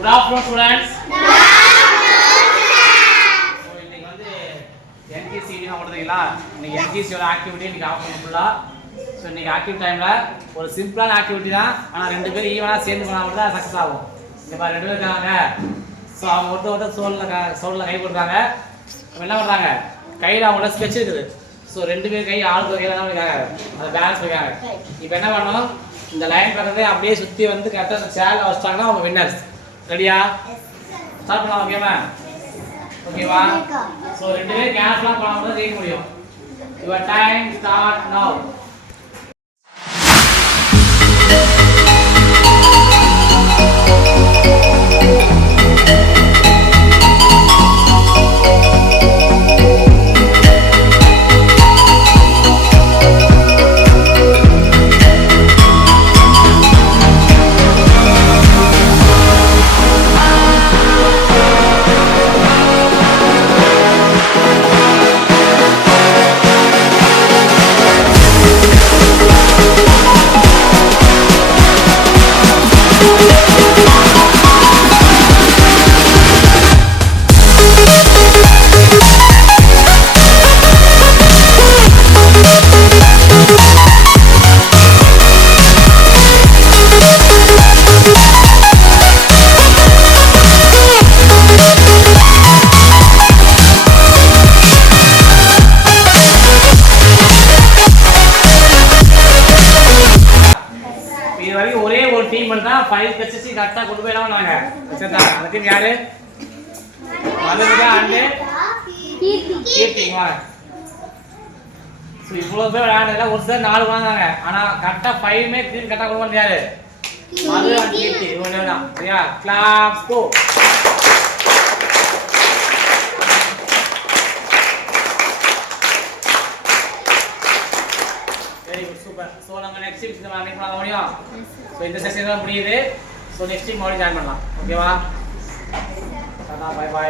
Good afternoon, students. So, இன்னைக்கு வந்து NTC ஓடுறீங்களா? இன்னைக்கு NTC ஓட ஆக்டிவிட்டி இன்னைக்கு ஆஃப்டர்நூன் ஃபுல்லா. ஸோ இன்னைக்கு ஆக்டிவ் டைம்ல ஒரு சிம்பிளான ஆக்டிவிட்டி தான். ஆனால் ரெண்டு பேரும் ஈவனா சேர்ந்து பண்ணா மட்டும் தான் சக்ஸஸ் ஆகும். இந்த மாதிரி ரெண்டு பேர் இருக்காங்க. ஸோ அவங்க ஒருத்தர் சோல்ல கை கொடுத்தாங்க. என்ன பண்றாங்க? கையில் அவங்களோட ஸ்கெட்ச் இருக்குது. ஸோ ரெண்டு பேர் கை ஆளுக்கு கையில் தான் இருக்காங்க. அதை பேலன்ஸ் இருக்காங்க. இப்போ என்ன பண்ணணும்? இந்த லைன் பக்கத்தை அப்படியே சுற்றி வந்து கரெக்டாக அந்த சேரில் வச்சிட்டாங்கன்னா அவங்க வின்னர்ஸ். ரெடியா? ஸ்டார்ட் பண்ணலாம். ஓகேவா? ஓகேவா? ஸோ ரெண்டு பேரும் கேர்ஃபுல்லாக பண்ணாமல் தான் ஜெயிக்க முடியும். Your time start now. ஒரே ஒரு டீம் பண்ணா 5 கட்சி கரெக்டா கொண்டு போய் நாங்க வச்சிருந்தாங்க. அந்த டீம் யாரு? Madhumitha and Keerthi. சோ இவ்வளவு பேர் விளையாடுறதுல ஒரு சில 4 வாங்குறாங்க. ஆனா கரெக்டா 5மே டீம் கரெக்டா கொண்டு வந்து யாரு? மது அண்ட் கீர்த்தி. இவங்க தான். சரியா? Claps go. Very good, super. So நம்ம நெக்ஸ்ட் வீக் நம்ம அன்னைக்கு பண்ண முடியும். சோ இந்த செஷன் தான் முடியுது. சோ நெக்ஸ்ட் வீக் மறுபடியும் ஜாயின் பண்ணலாம். ஓகேவா? Tata, bye by.